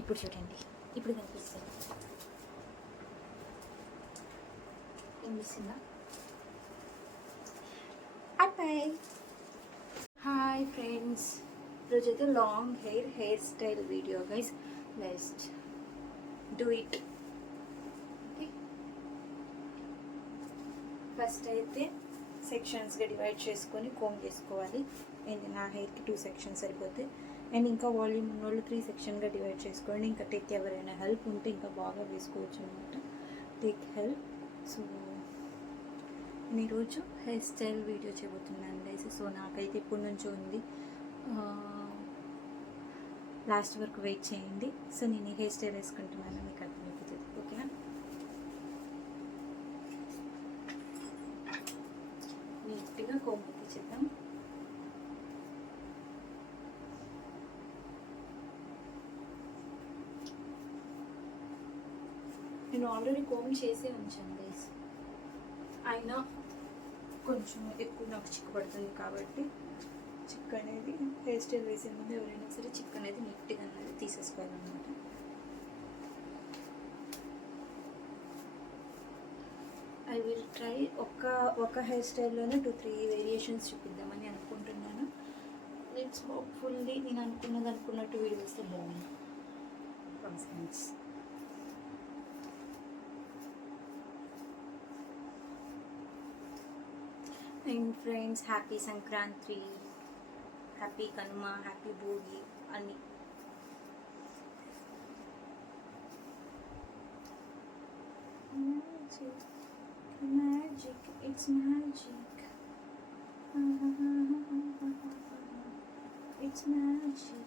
ఇప్పుడు చూడండి, ఇప్పుడు కనిపిస్తుంది. కనిపిస్తుందా? అబ్బాయి హాయ్ ఫ్రెండ్స్, ఈరోజైతే long hair style video guys. Let's do it. Okay, first అయితే సెక్షన్స్గా డివైడ్ చేసుకొని కోమ్ చేసుకోవాలి. అండ్ నా హెయిర్కి 2 సెక్షన్స్ సరిపోతాయి. అండ్ ఇంకా వాల్యూమ్ ఉన్నోళ్ళు 3 సెక్షన్గా డివైడ్ చేసుకోండి. ఇంకా టేక్ ఎవరైనా హెల్ప్ ఉంటే ఇంకా బాగా వేసుకోవచ్చు అనమాట. Take help. సో నేను ఈరోజు హెయిర్ స్టైల్ వీడియో చేయబోతున్నాను గైస్. సో నాకైతే ఇప్పటి నుంచో ఉంది, లాస్ట్ వరకు వెయిట్ చేయండి. సో నేను ఈ హెయిర్ స్టైల్ వేసుకుంటున్నాను, మీకు అర్థమైపోతుంది. ఓకేనా? నీట్గా కోమ్ చేద్దాం. నేను ఆల్రెడీ కోమింగ్ చేసే ఉంచాను గైస్, అయినా కొంచెం ఎక్కువ నాకు చిక్కు పడుతుంది కాబట్టి చిక్కు అనేది హెయిర్ స్టైల్ వేసే ముందు ఎవరైనా సరే చిక్కు అనేది నీట్గా అనేది తీసేసుకోవాలన్నమాట. ఐ విల్ ట్రై ఒక హెయిర్ స్టైల్లోనే 2-3 వేరియేషన్స్ చూపిద్దామని అనుకుంటున్నాను. ఇట్స్ హోప్ఫుల్లీ నేను అనుకున్నట్టు వీడియో వస్తే బాగుంది. Confidence. And friends, happy Sankranti, happy Kanuma, happy Bhogi అన్నీ. Magic, it's magic, it's magic.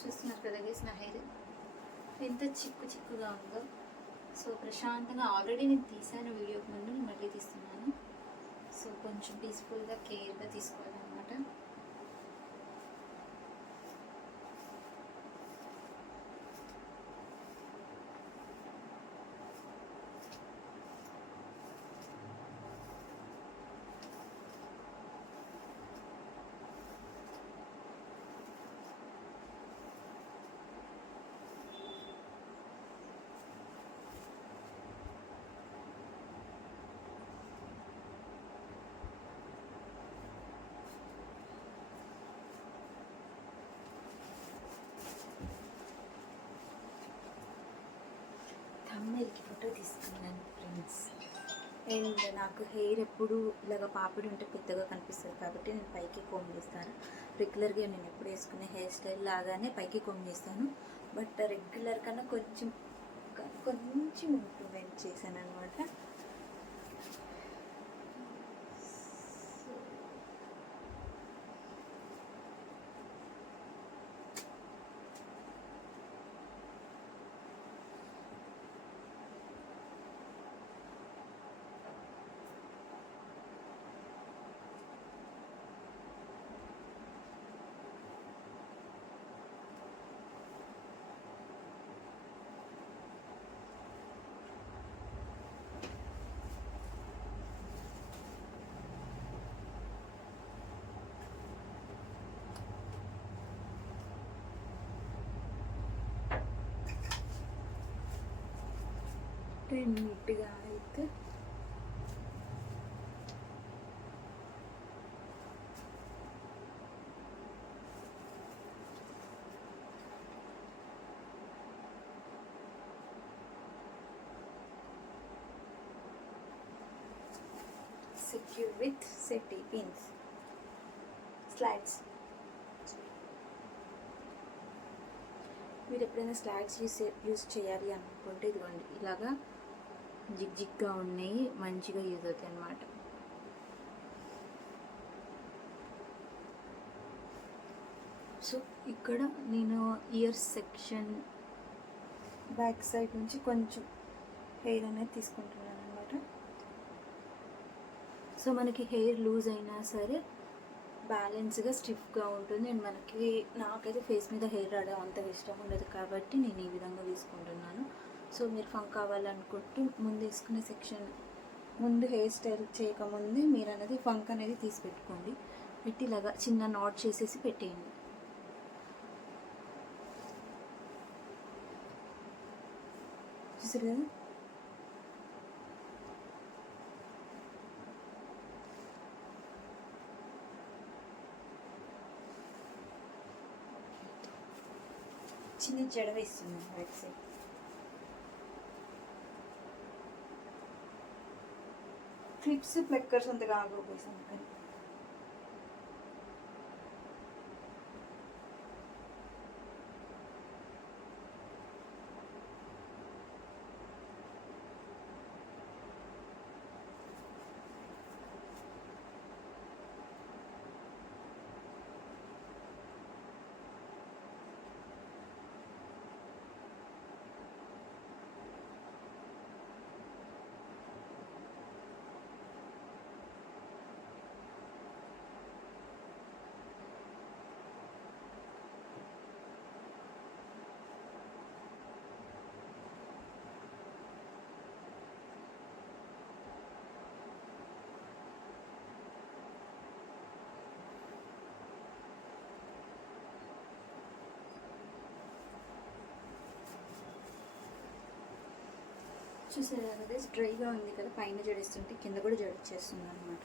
చూస్తున్నారు కదా గైస్, నా హెయిర్ ఎంత చిక్కుగా ఉందో. సో ప్రశాంతంగా ఆల్రెడీ నేను తీసాను వీడియోకి ముందు, మళ్ళీ తీస్తున్నాను. సో కొంచెం పీస్ఫుల్గా కేర్గా తీసుకోవాలన్నమాట. థంబ్నెయిల్కి ఫోటో తీసుకున్నాను ఫ్రెండ్స్. అండ్ నాకు హెయిర్ ఎప్పుడు ఇలాగ పాపిడి ఉంటే పెద్దగా కనిపిస్తుంది కాబట్టి నేను పైకి కోమ్ చేస్తాను. రెగ్యులర్గా నేను ఎప్పుడు వేసుకునే హెయిర్ స్టైల్ లాగానే పైకి కోమ్ చేస్తాను. బట్ రెగ్యులర్ కన్నా కొంచెం ఇంప్రూవ్మెంట్ చేశాను అనమాట. నీట్గా అయితే you with safety pins, slides. మీరు ఎప్పుడైనా స్లాడ్స్ యూస్ చేయాలి అనుకుంటే ఇదిగోండి ఇలాగా జిగ్జిగ్గా ఉన్నాయి, మంచిగా యూజ్ అవుతాయి అన్నమాట. సో ఇక్కడ నేను ఇయర్ సెక్షన్ బ్యాక్ సైడ్ నుంచి కొంచెం హెయిర్ అనేది తీసుకుంటున్నాను అనమాట. సో మనకి హెయిర్ లూజ్ అయినా సరే బ్యాలెన్స్గా స్టిఫ్గా ఉంటుంది. అండ్ మనకి నాకైతే ఫేస్ మీద హెయిర్ రావడం అంత ఇష్టం ఉండదు కాబట్టి నేను ఈ విధంగా తీసుకుంటున్నాను. సో మీరు ఫంక్ కావాలనుకుంటే ముందు వేసుకునే సెక్షన్ ముందు హెయిర్ స్టైల్ చేయకముందే మీరు అనేది ఫంక్ అనేది తీసి పెట్టుకోండి. పెట్టి ఇలాగా చిన్న నాట్ చేసేసి పెట్టేయండి. చూసారు కదా, చిన్న జడ వేస్తున్నాను బ్యాక్ సైడ్. క్లిప్స్ ప్లక్కర్స్ అంతగా ఆగకపోసాను కానీ చూసారు కదా, డ్రైగా ఉంది కదా, పైన జడిస్తుంటే కింద కూడా జడిచేస్తుంది అనమాట.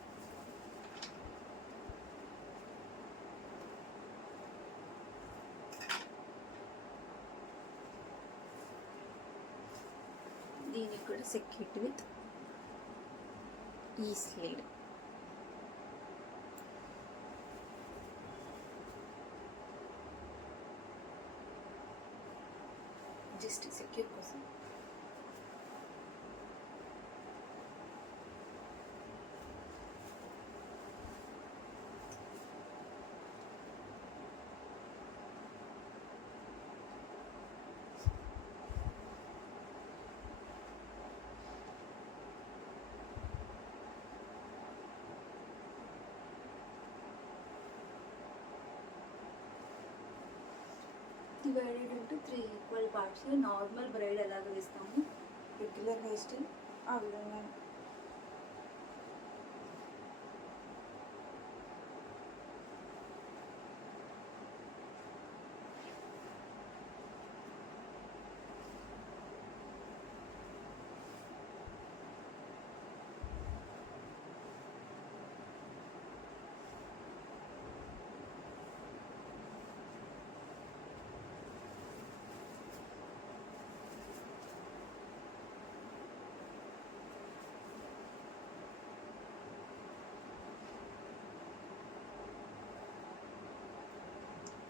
దీనికి కూడా సెక్యూట్ విత్ ఈ స్లైడ్. జస్ట్ సెక్యూర్ కోసం. Divided into 3 equal parts. Normal braid ఎలాగ వేస్తాము, రెగ్యులర్ హెయిర్ స్టైల్ ఆ విధంగా.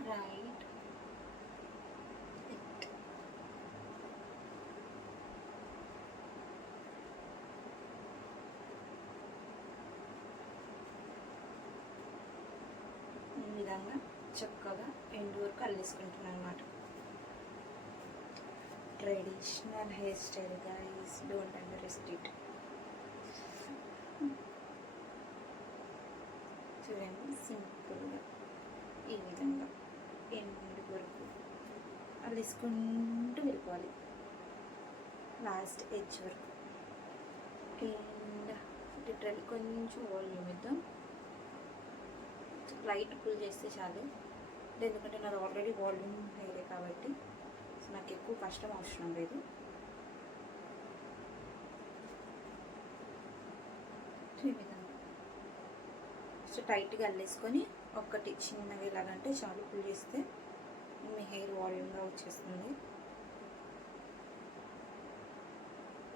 రైట్ ఈ విధంగా చక్కగా ఎండ్ వరకు అల్లేసుకుంటున్నాను అనమాట. Traditional hair style guys, don't under estimate. చూడండి, సింపుల్గా ఈ విధంగా ఎండ్ వరకు అల్లేసుకుంటూ వెళ్ళిపోవాలి లాస్ట్ ఎడ్జ్ వరకు. అండ్ లిటరల్లీ కొంచెం వాల్యూమ్ ఇద్దాం, లైట్ పుల్ చేస్తే చాలు. ఎందుకంటే నాది ఆల్రెడీ వాల్యూమ్ హెయిరే కాబట్టి నాకు ఎక్కువ కష్టం అవసరం లేదు. ఈ విధంగా సో టైట్గా అల్లేసుకొని ఒక్కటి చిన్నగా ఇలాగంటే చాలు, పుల్ చేస్తే మీ హెయిర్ వాల్యూమ్గా వచ్చేస్తుంది.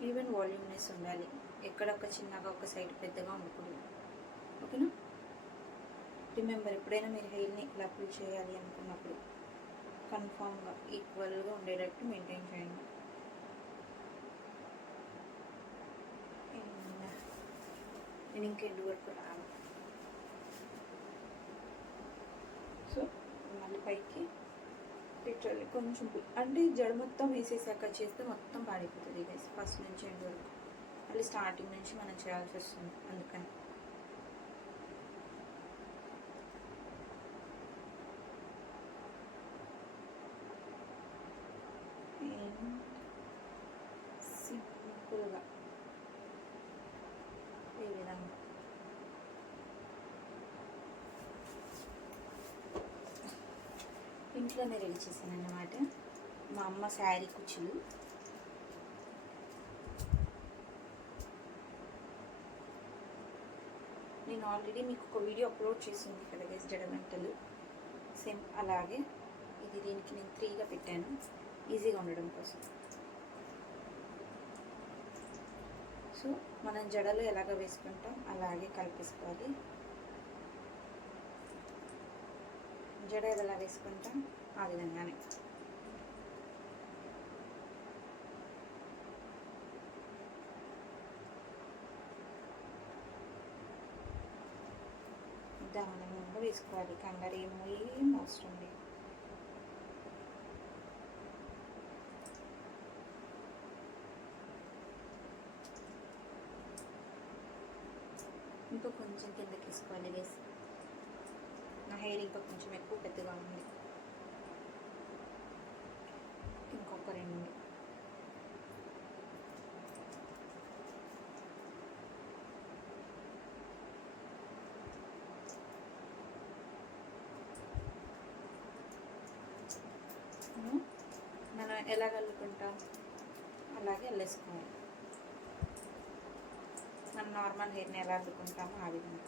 ఈవెన్ వాల్యూమ్నెస్ ఉండాలి, ఎక్కడొక్క చిన్నగా ఒక సైడ్ పెద్దగా ఉండకూడదు. ఓకేనా. రిమెంబర్, ఎప్పుడైనా మీరు హెయిర్ని ఇలా అప్లై చేయాలి అనుకున్నప్పుడు కన్ఫామ్గా ఈక్వల్గా ఉండేటట్టు మెయింటైన్ చేయండి. నేను ఇంకా ఎండు వరకు రాను. సో మళ్ళీ పైకి లిటరల్లీ కొంచెం అంటే జడ మొత్తం వేసేసాక చేస్తే మొత్తం పాడైపోతుంది గైస్. ఫస్ట్ నుంచి ఎండ్ వరకు మళ్ళీ స్టార్టింగ్ నుంచి మనం చేయాల్సి వస్తుంది. అందుకని సింపుల్గా ఈ విధంగా ఇంట్లోనే రెడీ చేశాను అన్నమాట. మా అమ్మ శారీ కుచ్చులు. నేను ఆల్రెడీ మీకు ఒక వీడియో అప్లోడ్ చేసింది కదా గైస్, జడగంటలు సేమ్ అలాగే. ఇది దీనికి నేను 3గా పెట్టాను ఈజీగా ఉండడం కోసం. సో మనం జడలు ఎలాగ వేసుకుంటాం అలాగే కలిపేసుకోవాలి. జడ ఎలా వేసుకుంటాం ఆ విధంగానే. నిదానంగా వేసుకోవాలి, కంగారు ఏం అవసరం లేదు. ఇంకా కొంచెం కిందకి వేసుకోవాలి వేసి. నా హెయిర్ ఇంకా కొంచెం ఎక్కువ పెద్దగా ఉంది. ఇంకొక 2. మనం ఎలా కలుపుకుంటాం అలాగే అల్లేసుకోవాలి. మనం నార్మల్ హెయిర్ని ఎలా అల్లుకుంటామో ఆ విధంగా.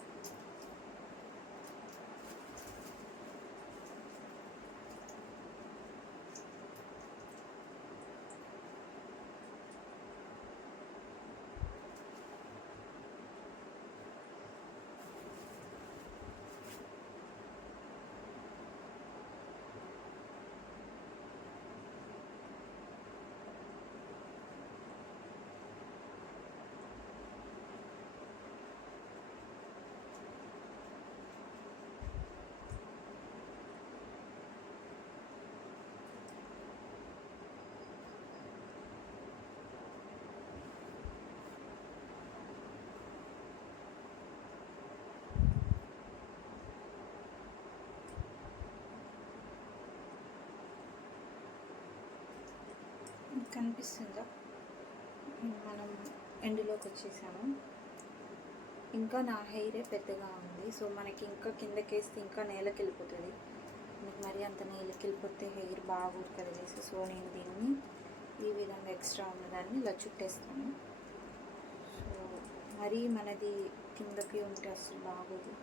కనిపిస్తుందా? మనం ఎండులోకి వచ్చేసాము. ఇంకా నా హెయిరే పెద్దగా ఉంది. సో మనకి ఇంకా కిందకేస్తే ఇంకా నేలకి వెళ్ళిపోతుంది. మీకు మరీ అంత నేలకి వెళ్ళిపోతే హెయిర్ బాగోదు కదా వేసి. సో నేను దీన్ని ఈ విధంగా ఎక్స్ట్రా ఉన్నదాన్ని ఇలా చుట్టేస్తాను. సో మరీ మనది కిందకి ఉంటే అసలు బాగోదు.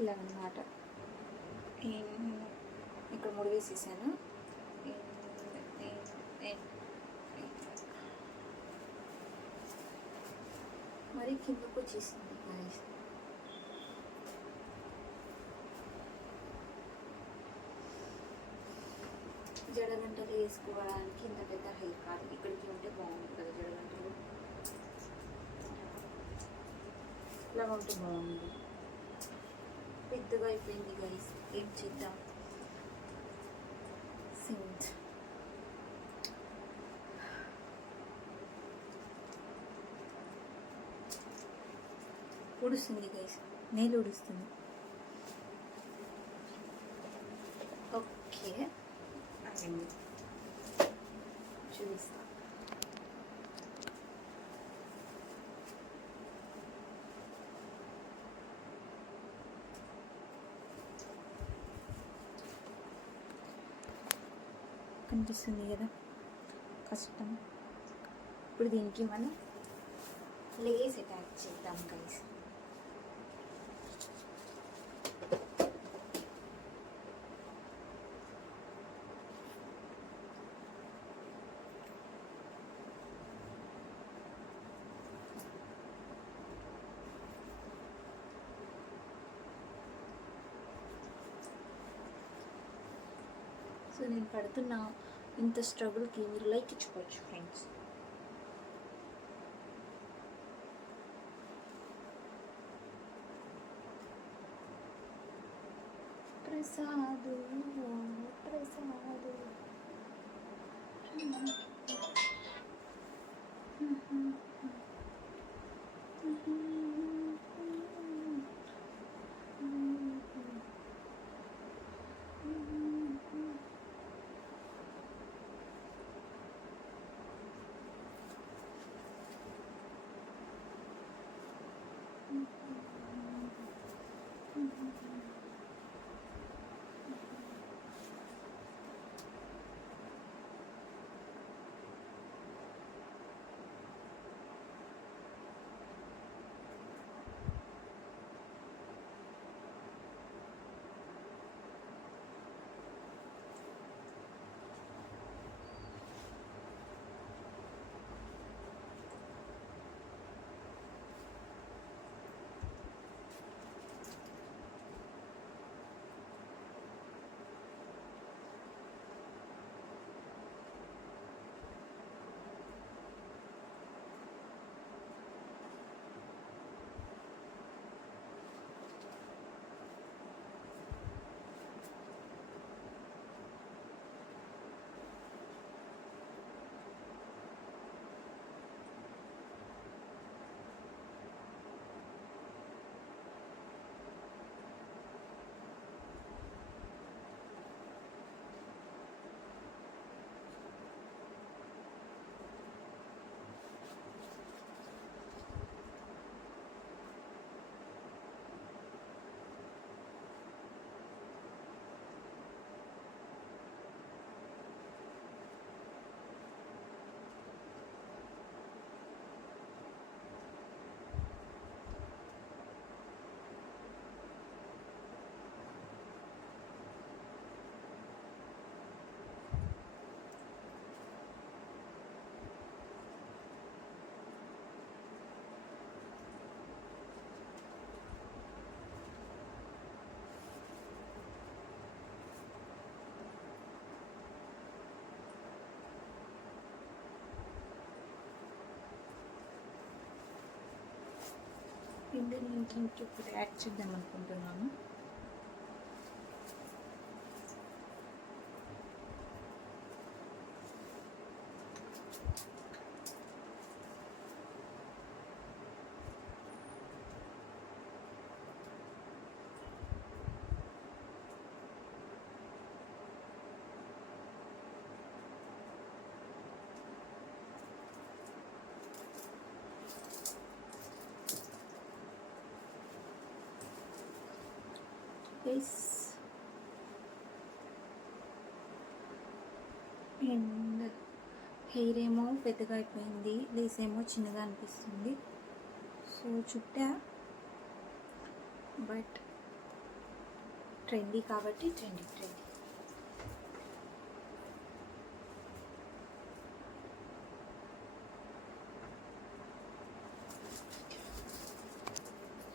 ఇలా అన్నమాట. ఇక్కడ 3 వేసేసాను. మరి కిందకు వచ్చేసింది గాయ్స్. జడగంటలు వేసుకోవడానికి ఇంత పెద్ద హెయిర్ కాదు. ఇక్కడికి ఉంటే బాగుంది కదా జడగంటలు. ఇలా ఉంటే బాగుంది. పెద్దగా అయిపోయింది గైస్, ఏం చేద్దాం. సింత్ ఉడుస్తుంది గైస్, నేలు ఉడుస్తుంది. ఓకే అదండి చూపిస్తా. కనిపిస్తుంది కదా కష్టం. ఇప్పుడు దీనికి మనం లేస్ అటాచ్ చేద్దాం గైస్. సో నేను పడుతున్న ఇంత స్ట్రగుల్కి మీరు లైక్ ఇచ్చుకోవచ్చు ఫ్రెండ్స్. ప్రసాదు ప్రసాదు ఇండియన్ ఇంటర్నెట్ ఇప్పుడు యాడ్ చేద్దాం అనుకుంటున్నాను. అండ్ హెయిర్ ఏమో పెద్దగా అయిపోయింది, లేస్ ఏమో చిన్నగా అనిపిస్తుంది. సో చుట్టా, బట్ ట్రెండీ కాబట్టి ట్రెండీ.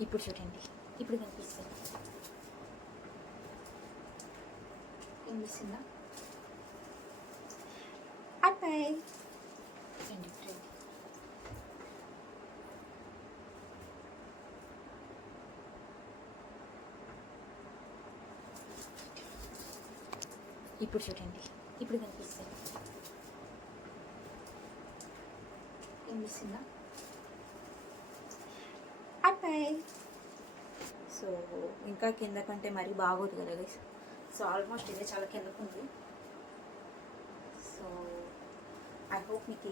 ఇప్పుడు చూడండి, ఇప్పుడు కనిపిస్తుంది. కనిపిస్తుందా? అబ్బాయి ట్రెండీ. ఇప్పుడు చూడండి, ఇప్పుడు కనిపిస్తుంది. కనిపిస్తుందా? అబ్బాయి. సో ఇంకా కింద కంటే మరీ బాగోదు కదా గైస్. సో ఆల్మోస్ట్ ఇదే చాలా కిందకు ఉంది. సో ఐ హోప్ మీకు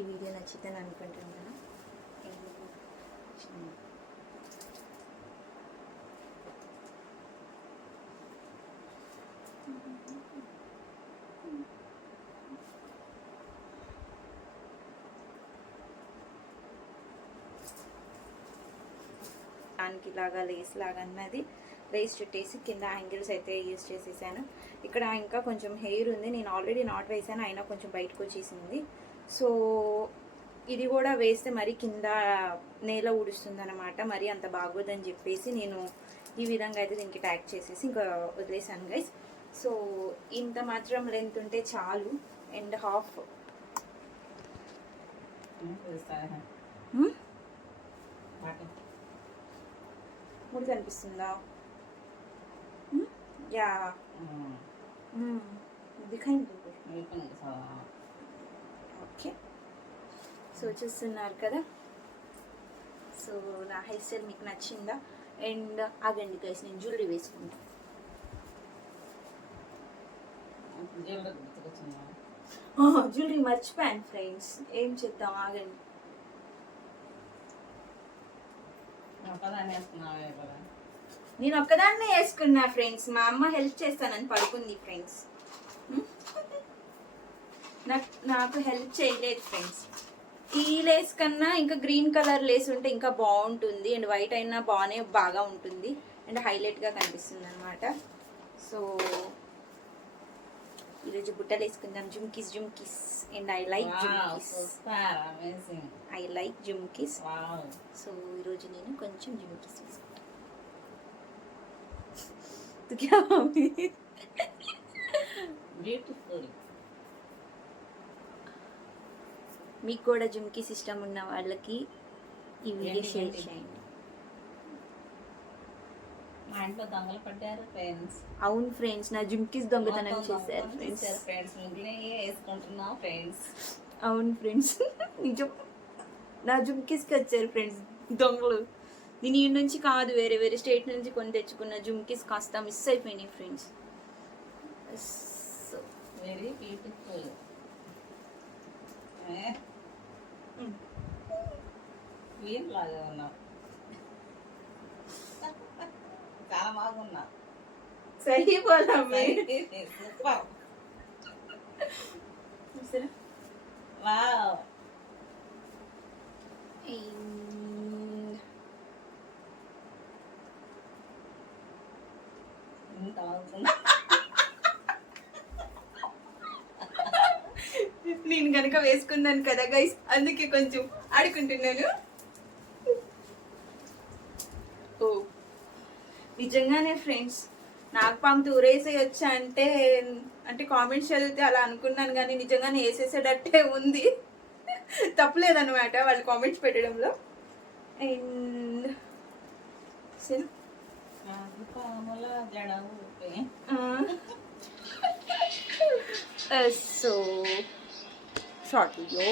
ఈ వీడియో నచ్చితే అనుకుంటున్నాను. దానికి లాగా లేస్ లాగా అన్నది లేస్ చుట్టేసి కింద యాంగిల్స్ అయితే యూజ్ చేసేసాను. ఇక్కడ ఇంకా కొంచెం హెయిర్ ఉంది, నేను ఆల్రెడీ నాట్ వేసాను, అయినా కొంచెం బయటకు వచ్చేసింది. సో ఇది కూడా వేస్తే మరి కింద నేల ఊడుస్తుంది అనమాట, మరి అంత బాగోదని చెప్పేసి నేను ఈ విధంగా అయితే దీనికి ట్యాగ్ చేసేసి ఇంకా వదిలేసాను గైస్. సో ఇంత మాత్రం లెంత్ ఉంటే చాలు. అండ్ హాఫ్ ముడి కనిపిస్తుందా? Yeah okay. సో చూస్తున్నారు కదా. సో నా హెయిర్ స్టైల్ మీకు నచ్చిందా? అండ్ ఆగండి గైస్, నేను జ్యువెలరీ వేసుకుంటాను. జ్యువెలరీ మర్చిపోయాను ఫ్రెండ్స్, ఏం చేద్దాం ఆగండి. నేను ఒక్కదాన్నే వేసుకున్నా ఫ్రెండ్స్, మా అమ్మ హెల్ప్ చేస్తానని పడుకుంది ఫ్రెండ్స్. నాకు హెల్ప్ చేయలేదు ఫ్రెండ్స్. ఈ లేస్ కన్నా ఇంకా గ్రీన్ కలర్ లేస్ ఉంటే ఇంకా బాగుంటుంది. అండ్ వైట్ అయినా బాగా ఉంటుంది అండ్ హైలైట్గా కనిపిస్తుంది అనమాట. సో ఈరోజు బుట్టలు వేసుకుందాం. Jhumkis and I like jhumkis. సో ఈరోజు నేను కొంచెం జుమ్కీస్ వేసుకుంటాను. మీకు కూడా జుమ్కీస్ ఇష్టం ఉన్న వాళ్ళకి ఈ వీడియో షేర్ చేయండి. మా ఇంట్లో దొంగలు పడ్డారు ఫ్రెండ్స్. అవును ఫ్రెండ్స్, నా జుమ్కీస్ దొంగతనం చేశారు ఫ్రెండ్స్. వేసుకుంటున్నాం ఫ్రెండ్స్. అవును ఫ్రెండ్స్, నిజం. నా జుమ్కీస్కి వచ్చారు ఫ్రెండ్స్ దొంగలు. నేను ఈ నుంచి కాదు, వేరే స్టేట్ నుంచి కొని తెచ్చుకున్న జుమ్కీస్ కాస్త మిస్ అయిపోయినాయి ఫ్రెండ్స్. Very beautiful. లాగా ఉన్నావు, చాలా బాగున్నా. సహీ బోలా సూపర్. వావ్. నేను కనుక వేసుకున్నాను కదా గైస్, అందుకే కొంచెం ఆడుకుంటున్నాను. ఓ నిజంగానే ఫ్రెండ్స్, నాగపాము ఊరేసేయొచ్చా అంటే కామెంట్స్ చదివితే అలా అనుకున్నాను, కానీ నిజంగానే వేసేసేటట్టే ఉంది. తప్పలేదన్నమాట వాళ్ళు కామెంట్స్ పెట్టడంలో. And so short video.